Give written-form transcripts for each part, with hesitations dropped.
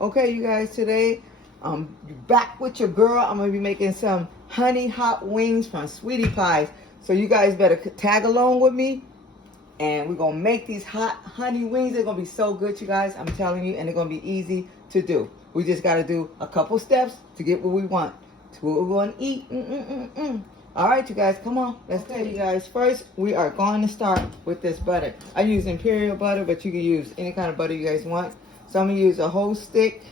Okay, you guys, today I'm back with your girl. I'm going to be making some honey hot wings from Sweetie Pies. So you guys better tag along with me. And we're going to make these hot honey wings. They're going to be so good, you guys. I'm telling you. And they're going to be easy to do. We just got to do a couple steps to get what we want. To what we're going to eat. All right, you guys, come on. Let's tell you guys. First, we are going to start with this butter. I use Imperial butter, but you can use any kind of butter you guys want. So I'm going to use a whole stick.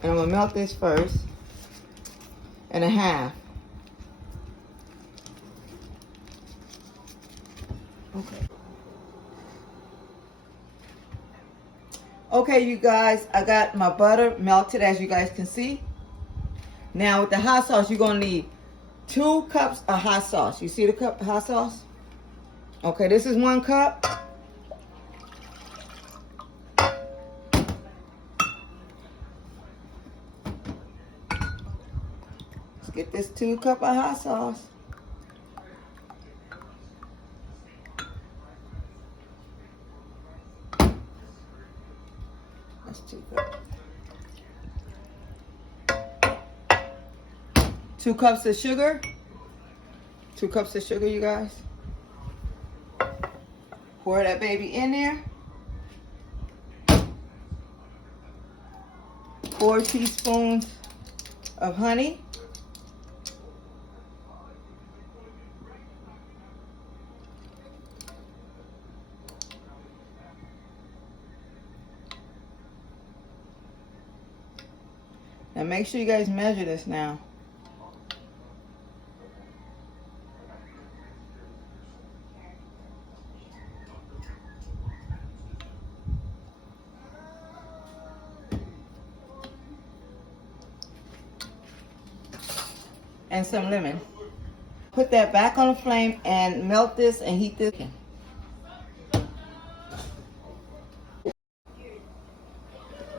And I'm going to melt this first. And a half. Okay. Okay, you guys, I got my butter melted, as you guys can see. Now with the hot sauce, you're going to need 2 cups of hot sauce. You see the cup of hot sauce? Okay, this is 1 cup. Let's get this 2 cup of hot sauce. That's 2 cups. 2 cups of sugar. 2 cups of sugar, you guys. Pour that baby in there. 4 teaspoons of honey. Now make sure you guys measure this now. And some lemon. Put that back on the flame and melt this and heat this.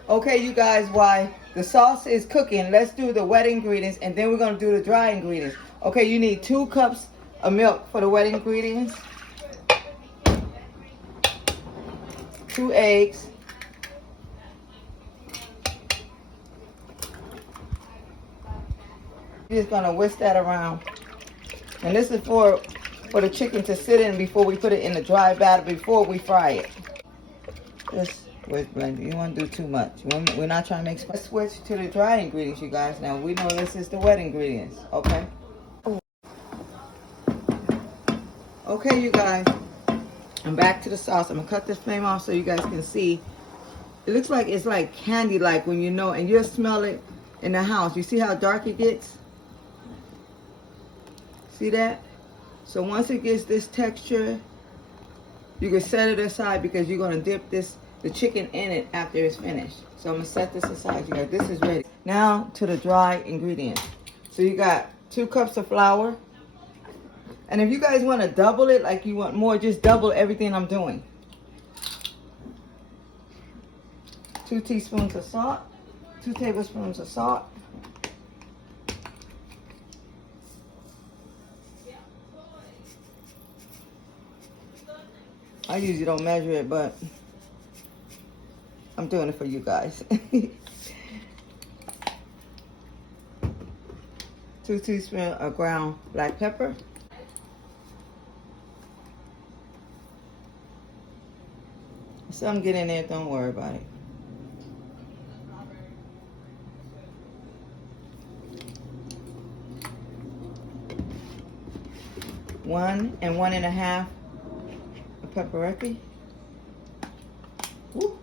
Okay, you guys, while the sauce is cooking, let's do the wet ingredients and then we're going to do the dry ingredients. Okay, you need 2 cups of milk for the wet ingredients. 2 eggs. You're just going to whisk that around. And this is for the chicken to sit in before we put it in the dry batter, before we fry it. Just whisk blend. You don't want to do too much. We're not trying to make. Let's switch to the dry ingredients, you guys. Now, we know this is the wet ingredients, okay? Okay, you guys. I'm back to the sauce. I'm going to cut this flame off so you guys can see. It looks like it's like candy-like when you know, and you'll smell it in the house. You see how dark it gets? See that? So once it gets this texture, you can set it aside because you're going to dip the chicken in it after it's finished. So I'm going to set this aside, you guys. This is ready. Now to the dry ingredients. So you got 2 cups of flour. And if you guys want to double it, like you want more, just double everything I'm doing. 2 teaspoons of salt. 2 tablespoons of salt. I usually don't measure it, but I'm doing it for you guys. 2 teaspoons of ground black pepper. Some get in there, don't worry about it. One and 1.5 paprika. Woo.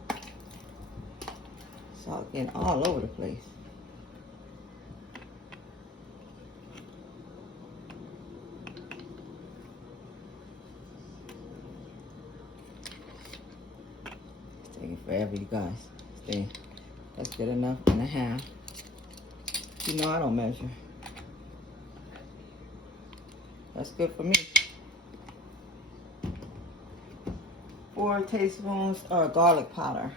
Salt getting all over the place. It's taking forever, you guys. Stay. That's good enough. 1.5. You know I don't measure. That's good for me. 4 teaspoons of garlic powder.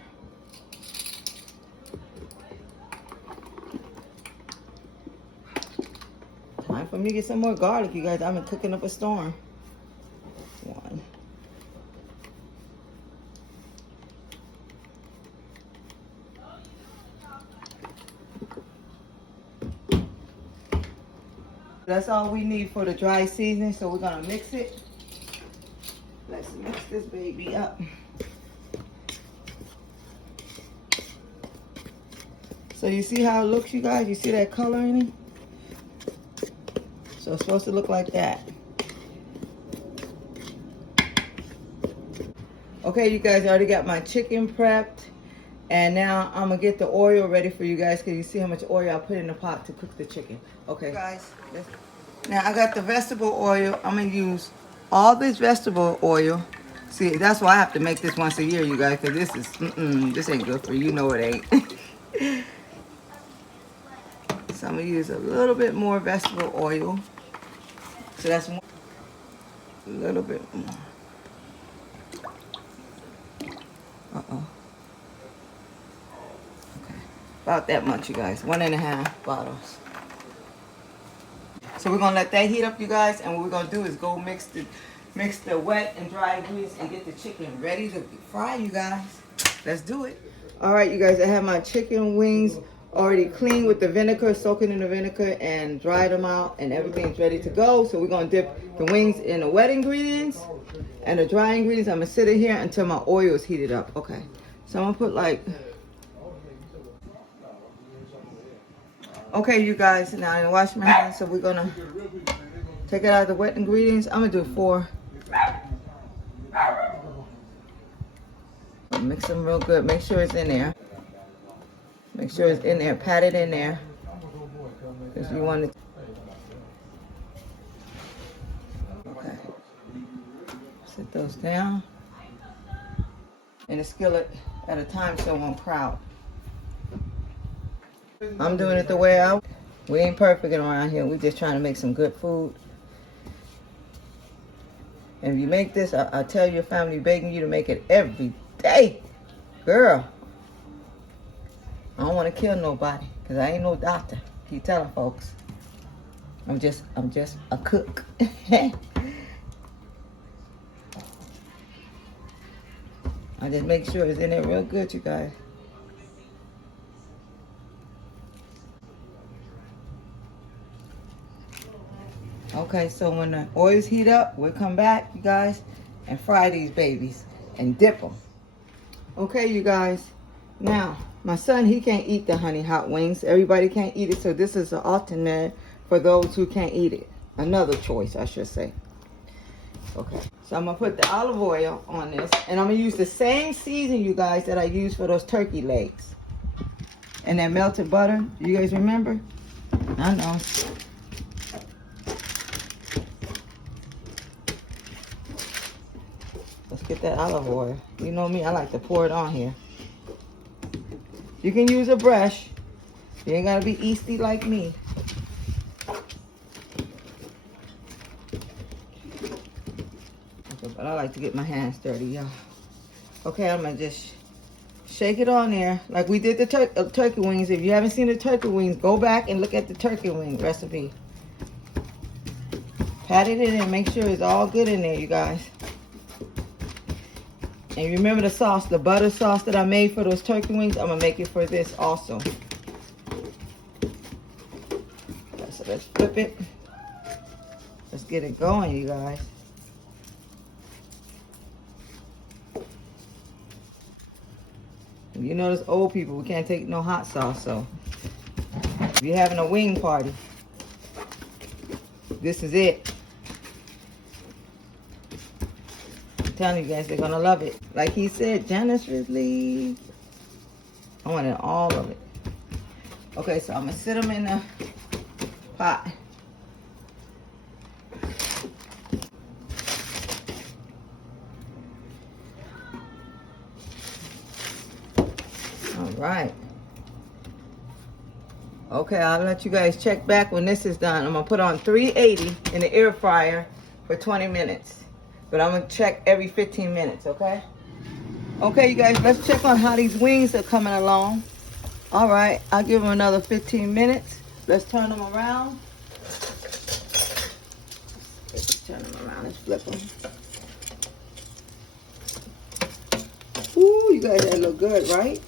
Time for me to get some more garlic, you guys. I've been cooking up a storm. 1. That's all we need for the dry seasoning, so we're gonna mix it. Let's mix this baby up. So you see how it looks, you guys? You see that color in it? So it's supposed to look like that. Okay, you guys, I already got my chicken prepped. And now I'm gonna get the oil ready for you guys, because you see how much oil I put in the pot to cook the chicken. Okay, guys. Now I got the vegetable oil. I'm gonna use all this vegetable oil. See, that's why I have to make this once a year, you guys, because this is, this ain't good for you. You know it ain't. So I'm gonna use a little bit more vegetable oil. So that's more, a little bit more. Uh-oh. Okay, about that much, you guys. 1.5 bottles. So we're gonna let that heat up, you guys, and what we're gonna do is go mix the wet and dry ingredients and get the chicken ready to fry, you guys. Let's do it. All right, you guys, I have my chicken wings already cleaned with the vinegar, soaking in the vinegar, and dried them out, and everything's ready to go. So we're gonna dip the wings in the wet ingredients and the dry ingredients. I'm gonna sit it here until my oil is heated up. Okay, so I'm gonna put like, okay, you guys, now I wash my hands, so we're gonna take it out of the wet ingredients. I'm gonna do 4. Mix them real good. Make sure it's in there. Make sure it's in there. Pat it in there, because you want it. Okay. Sit those down in a skillet at a time so it won't crowd. I'm doing it the way we ain't perfect around here. We're just trying to make some good food. And if you make this, I tell your family, begging you to make it every day. Girl, I don't want to kill nobody, because I ain't no doctor. Keep telling folks. I'm just a cook. I just make sure it's in there real good, you guys. Okay, so when the oils heat up, we'll come back, you guys, and fry these babies and dip them. Okay, you guys. Now, my son, he can't eat the honey hot wings. Everybody can't eat it, so this is an alternate for those who can't eat it. Another choice, I should say. Okay, so I'm gonna put the olive oil on this, and I'm gonna use the same seasoning, you guys, that I used for those turkey legs. And that melted butter, you guys remember? I know. Let's get that olive oil. You know me, I like to pour it on here. You can use a brush. You ain't gotta be Easty like me. Okay, but I like to get my hands dirty, y'all. Okay, I'm gonna just shake it on there like we did the turkey wings. If you haven't seen the turkey wings, go back and look at the turkey wing recipe. Pat it in and make sure it's all good in there, you guys. And remember the sauce, the butter sauce that I made for those turkey wings, I'm gonna make it for this also. So let's flip it. Let's get it going, you guys. You know, there's old people, we can't take no hot sauce, so if you're having a wing party, this is it. Telling you guys, they're gonna love it. Like he said, generously. I wanted all of it. Okay, so I'm gonna sit them in the pot. All right. Okay, I'll let you guys check back when this is done. I'm gonna put on 380 in the air fryer for 20 minutes. But I'm gonna check every 15 minutes, okay? Okay, you guys, let's check on how these wings are coming along. All right, I'll give them another 15 minutes. Let's turn them around. Let's turn them around, let's flip them. Ooh, you guys, that look good, right?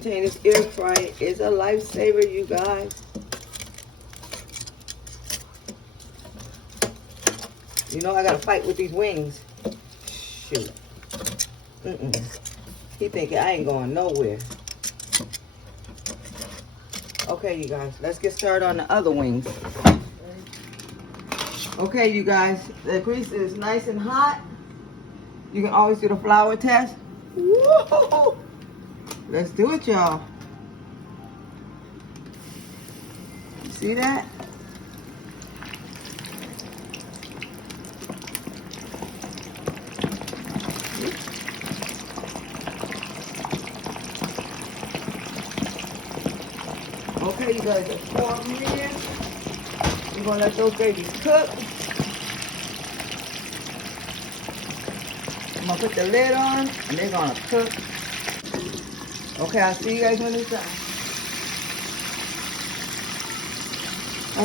I'm telling you, this air fryer is a lifesaver, you guys. You know I gotta fight with these wings. Shoot. He thinking I ain't going nowhere. Okay, you guys, let's get started on the other wings. Okay, you guys, the grease is nice and hot. You can always do the flour test. Woo! Let's do it, y'all. See that? Okay, you guys, let's pour them in. We're gonna let those babies cook. I'm gonna put the lid on and they're gonna cook. Okay, I'll see you guys when it's done.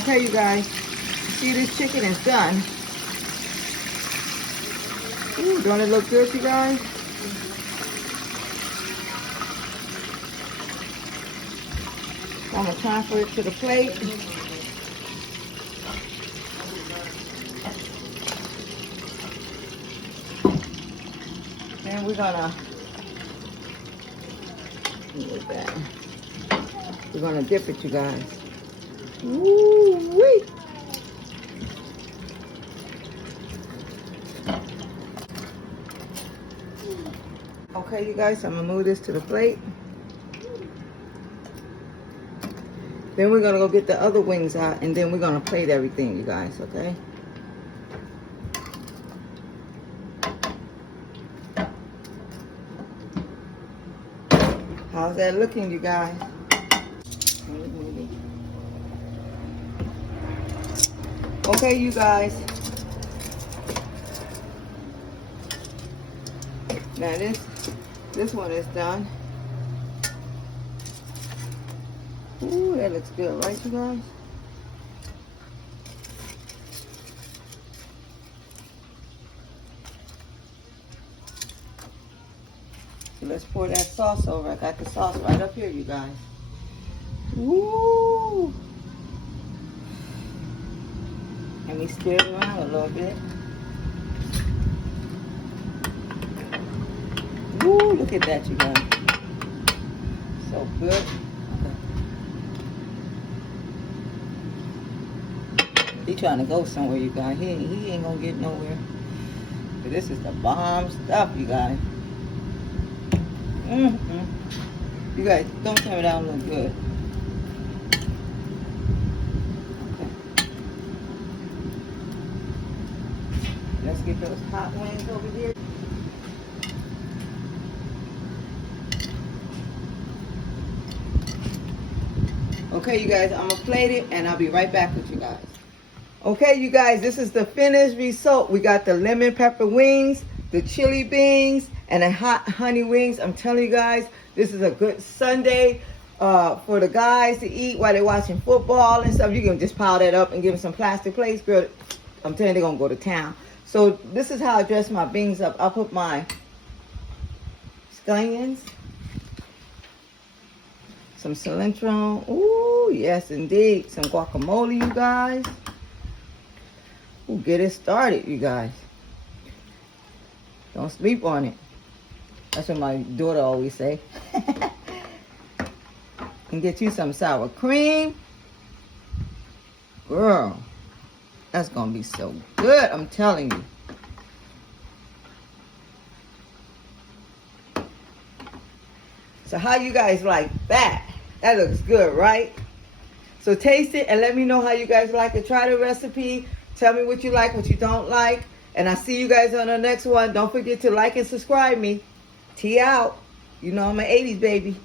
Okay, you guys, see this chicken is done. Ooh, don't it look good, you guys? I'm gonna transfer it to the plate. And we're gonna dip it, you guys. Woo-wee. Okay, you guys, I'm gonna move this to the plate. Then we're gonna go get the other wings out, and then we're gonna plate everything, you guys, okay? How's that looking, you guys? Okay, you guys. Now this one is done. Ooh, that looks good, right, you guys? So let's pour that sauce over. I got the sauce right up here, you guys. Woo! Let me stir it around a little bit. Woo, look at that, you guys. So good. He trying to go somewhere, you guys. He ain't gonna get nowhere. But this is the bomb stuff, you guys. You guys, don't tell me that don't look good. Okay. Let's get those hot wings over here. Okay, you guys, I'm gonna plate it and I'll be right back with you guys. Okay, you guys, this is the finished result. We got the lemon pepper wings, the chili beans, and the hot honey wings. I'm telling you guys, this is a good Sunday for the guys to eat while they're watching football and stuff. You can just pile that up and give them some plastic plates. Girl, I'm telling you, they're going to go to town. So this is how I dress my beans up. I'll put my scallions, some cilantro. Ooh, yes, indeed. Some guacamole, you guys. Ooh, get it started, you guys. Don't sleep on it. That's what my daughter always say. And get you some sour cream. Girl, that's going to be so good, I'm telling you. So how you guys like that? That looks good, right? So taste it and let me know how you guys like it. Try the recipe. Tell me what you like, what you don't like. And I'll see you guys on the next one. Don't forget to like and subscribe me. T out. You know I'm an 80s baby.